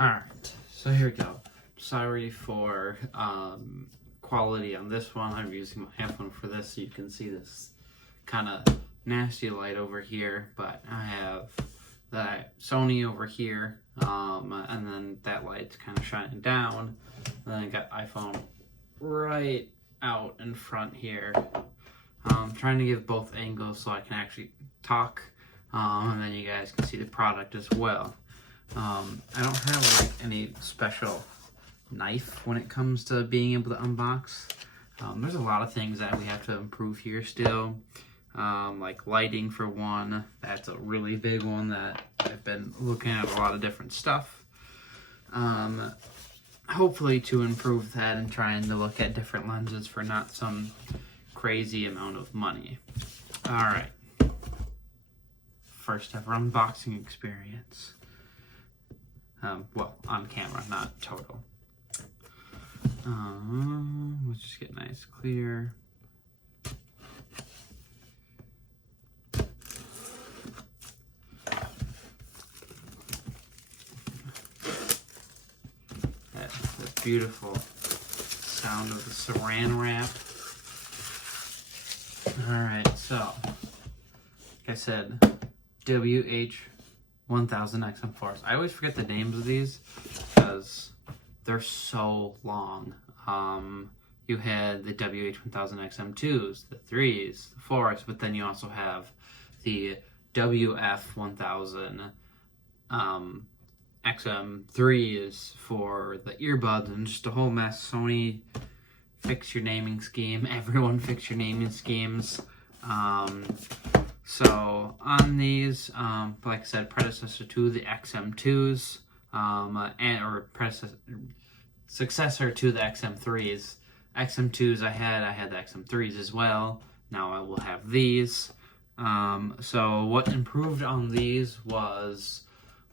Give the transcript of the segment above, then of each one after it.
Alright, so here we go. Sorry for quality on this one. I'm using my headphone for this so you can see this kind of nasty light over here, but I have that Sony over here, and then that light's kind of shining down, and then I got iPhone right out in front here. I'm trying to give both angles so I can actually talk, and then you guys can see the product as well. I don't have like any special knife when it comes to being able to unbox. There's a lot of things that we have to improve here still, like lighting for one. That's a really big one that I've been looking at a lot of different stuff. Hopefully to improve that and trying to look at different lenses for not some crazy amount of money. Alright, first ever unboxing experience. Well, on camera, not total. Let's just get nice clear. That's the beautiful sound of the saran wrap. Alright, so, like I said, WH-1000XM4s. I always forget the names of these because they're so long. You had the WH-1000XM2s, the 3s, the 4s, but then you also have the WF-1000 XM3s for the earbuds and just a whole mess. Sony, fix your naming scheme. Everyone fix your naming schemes. So on these, like I said, predecessor to the XM2s, successor to the XM3s. XM2s I had the XM3s as well. Now I will have these. So what improved on these was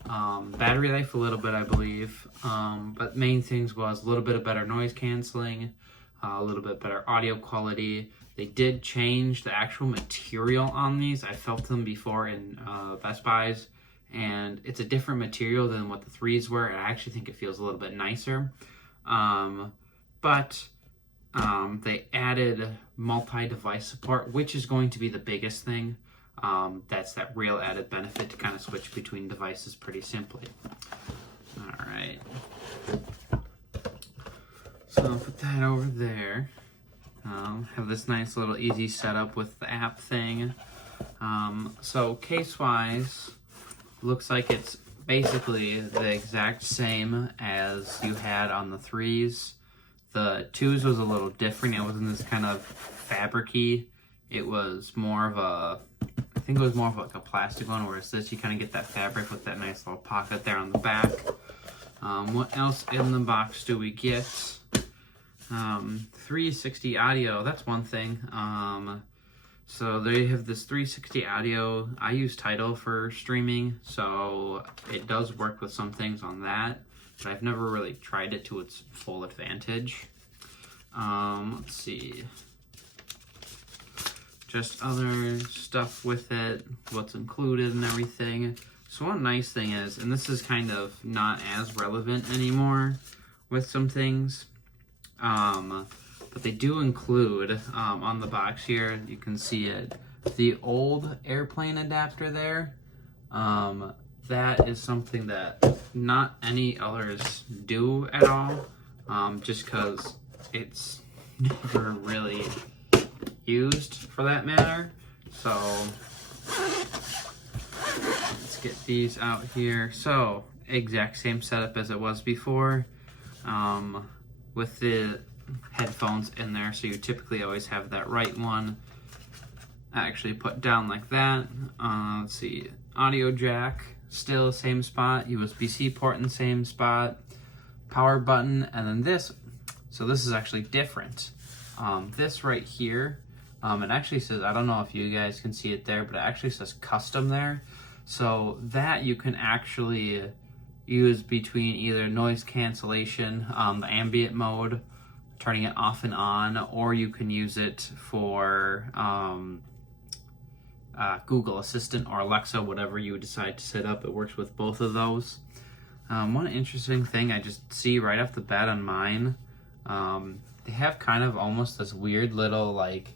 battery life a little bit, I believe. But main things was a little bit of better noise canceling, a little bit better audio quality. They did change the actual material on these. I felt them before in Best Buys, and it's a different material than what the 3s were. I actually think it feels a little bit nicer. But they added multi-device support, which is going to be the biggest thing. That's that real added benefit to kind of switch between devices pretty simply. All right. So I'll put that over there. Have this nice little easy setup with the app thing. So case-wise, looks like it's basically the exact same as you had on the 3s. The 2s was a little different. It wasn't this kind of fabric-y. It was more of a, I think it was more of like a plastic one, whereas this you kind of get that fabric with that nice little pocket there on the back. What else in the box do we get? 360 audio, that's one thing. So they have this 360 audio. I use Tidal for streaming, so it does work with some things on that, but I've never really tried it to its full advantage. Let's see. Just other stuff with it, what's included and everything. So one nice thing is, and this is kind of not as relevant anymore with some things, but they do include, on the box here, you can see it, the old airplane adapter there. That is something that not any others do at all, just because it's never really used for that matter. So let's get these out here. So exact same setup as it was before, with the headphones in there, so you typically always have that right one actually put down like that. Let's see, audio jack, still same spot, USB-C port in the same spot, power button, and then this, so this is actually different. This right here, it actually says, I don't know if you guys can see it there, but it actually says custom there. So that you can actually use between either noise cancellation, the ambient mode, turning it off and on, or you can use it for Google Assistant or Alexa, whatever you decide to set up. It works with both of those. One interesting thing I just see right off the bat on mine, they have kind of almost this weird little, like,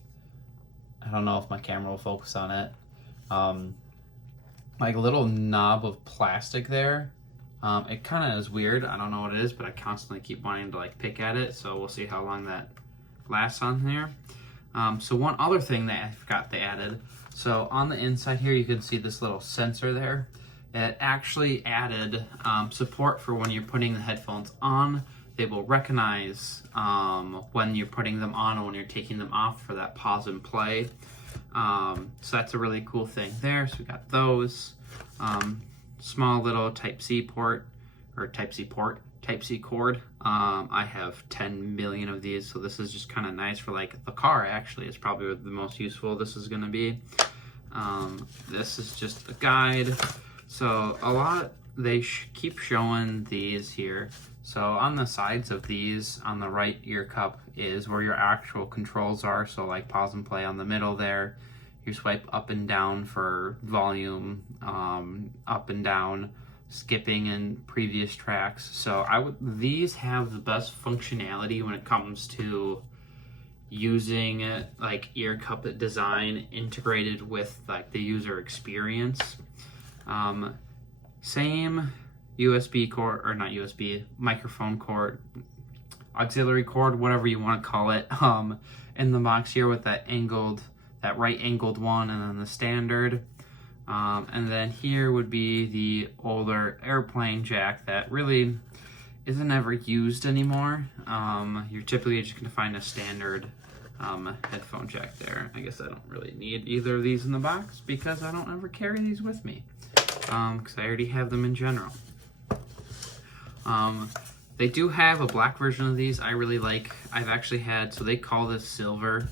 I don't know if my camera will focus on it, like a little knob of plastic there. It kind of is weird. I don't know what it is, but I constantly keep wanting to like pick at it, so we'll see how long that lasts on there. So one other thing that I forgot they added, so on the inside here you can see this little sensor there. It actually added support for when you're putting the headphones on. They will recognize when you're putting them on and when you're taking them off for that pause and play. So that's a really cool thing there. So we got those. Small little Type-C port, or Type-C cord. I have 10 million of these, so this is just kind of nice for like the car. Actually, it's probably the most useful this is going to be. This is just a guide. So a lot, they keep showing these here. So on the sides of these, on the right ear cup is where your actual controls are. So like pause and play on the middle there. You swipe up and down for volume, up and down, skipping in previous tracks. So these have the best functionality when it comes to using like ear cup design integrated with like the user experience. Same USB cord, or not USB, microphone cord, auxiliary cord, whatever you want to call it, in the box here with that right angled one, and then the standard. And then here would be the older airplane jack that really isn't ever used anymore. You're typically just gonna find a standard headphone jack there. I guess I don't really need either of these in the box because I don't ever carry these with me, because I already have them in general. They do have a black version of these I really like. I've actually had, so they call this silver.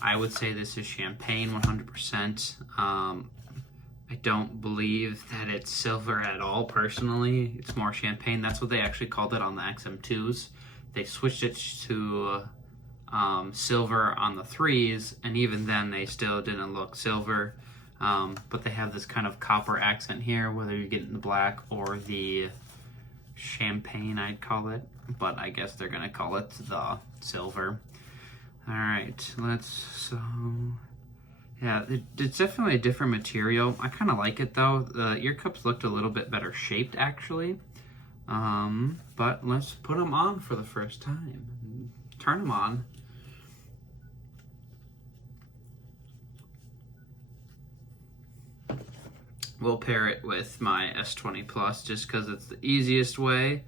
I would say this is champagne 100%. I don't believe that it's silver at all, personally. It's more champagne. That's what they actually called it on the XM2s. They switched it to silver on the 3s, and even then they still didn't look silver. But they have this kind of copper accent here, whether you get it in the black or the champagne, I'd call it. But I guess they're gonna call it the silver. All right, yeah, it's definitely a different material. I kind of like it though. The ear cups looked a little bit better shaped actually. But let's put them on for the first time. Turn them on. We'll pair it with my S20 Plus just because it's the easiest way.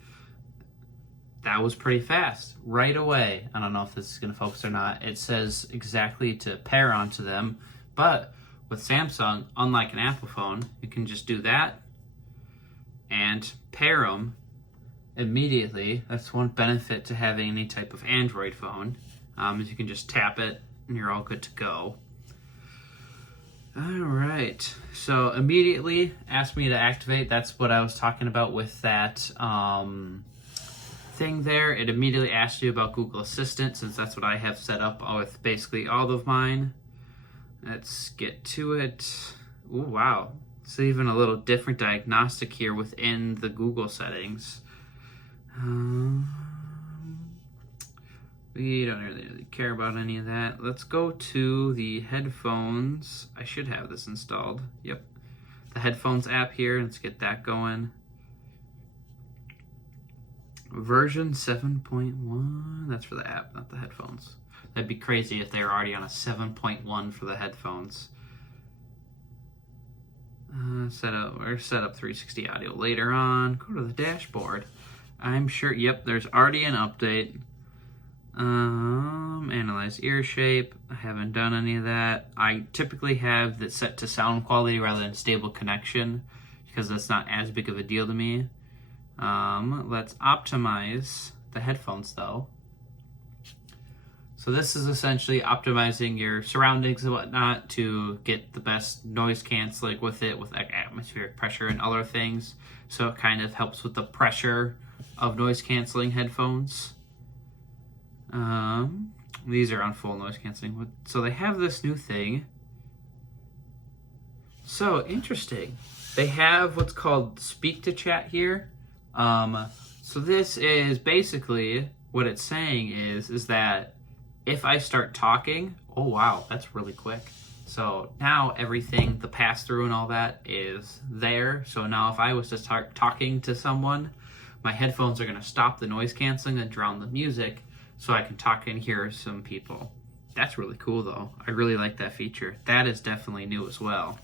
That was pretty fast, right away. I don't know if this is gonna focus or not. It says exactly to pair onto them, but with Samsung, unlike an Apple phone, you can just do that and pair them immediately. That's one benefit to having any type of Android phone, is you can just tap it and you're all good to go. All right, so immediately asked me to activate. That's what I was talking about with that thing there. It immediately asked you about Google Assistant, since that's what I have set up with basically all of mine. Let's get to it. Ooh, wow, it's even a little different diagnostic here within the Google settings. We don't really care about any of that. Let's go to the headphones. I should have this installed. Yep. The headphones app here. Let's get that going. Version 7.1. That's for the app, not the headphones. That'd be crazy if they were already on a 7.1 for the headphones. Set up 360 audio later on. Go to the dashboard. I'm sure, yep, there's already an update. Analyze ear shape. I haven't done any of that. I typically have that set to sound quality rather than stable connection because that's not as big of a deal to me. Let's optimize the headphones though. So this is essentially optimizing your surroundings and whatnot to get the best noise canceling with it, with like atmospheric pressure and other things. So it kind of helps with the pressure of noise canceling headphones. These are on full noise canceling. So they have this new thing. So interesting. They have what's called speak to chat here. So this is basically what it's saying is that if I start talking, oh wow, that's really quick. So now everything, the pass-through and all that is there. So now if I was to start talking to someone, my headphones are going to stop the noise canceling and drown the music so I can talk and hear some people. That's really cool though. I really like that feature. That is definitely new as well.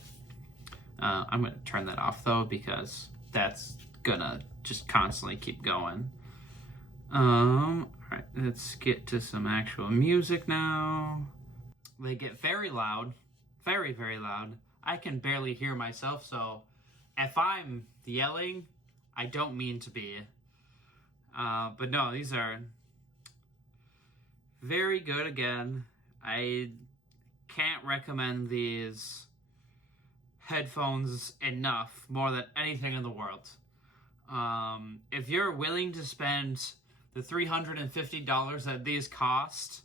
I'm going to turn that off though because that's going to just constantly keep going. Alright, let's get to some actual music now. They get very loud. Very, very loud. I can barely hear myself, so if I'm yelling, I don't mean to be. But no, these are very good again. I can't recommend these headphones enough, more than anything in the world. If you're willing to spend the $350 that these cost,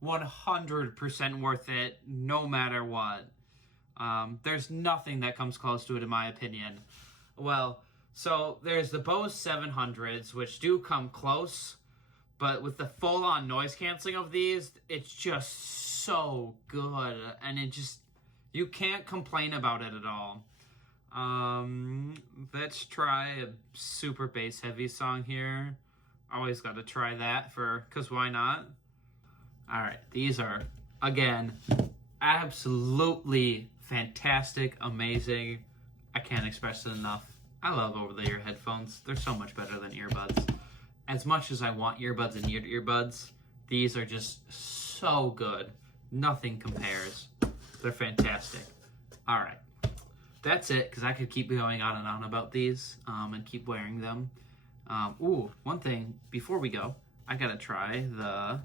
100% worth it, no matter what. There's nothing that comes close to it, in my opinion. Well, so there's the Bose 700s, which do come close, but with the full-on noise canceling of these, it's just so good, and it just, you can't complain about it at all. Let's try a super bass heavy song here. Always got to try that cause why not? Alright, these are, again, absolutely fantastic, amazing. I can't express it enough. I love over-the-ear headphones. They're so much better than earbuds. As much as I want earbuds and earbuds, these are just so good. Nothing compares. They're fantastic. Alright, that's it, because I could keep going on and on about these and keep wearing them. One thing, before we go, I gotta try the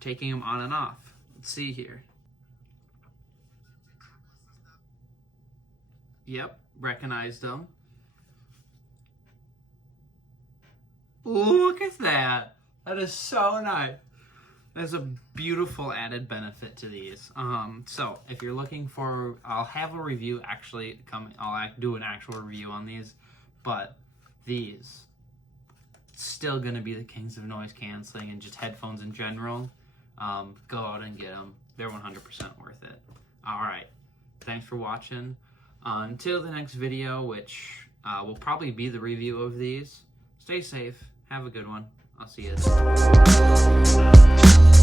taking them on and off. Let's see here. Yep, recognized them. Look at that. That is so nice. There's a beautiful added benefit to these. So if you're looking for, I'll have a review actually coming. I'll do an actual review on these, but these still gonna be the kings of noise canceling and just headphones in general. Go out and get them. They're 100% worth it. Alright, thanks for watching. Until the next video, which will probably be the review of these, stay safe, have a good one. I'll see you then.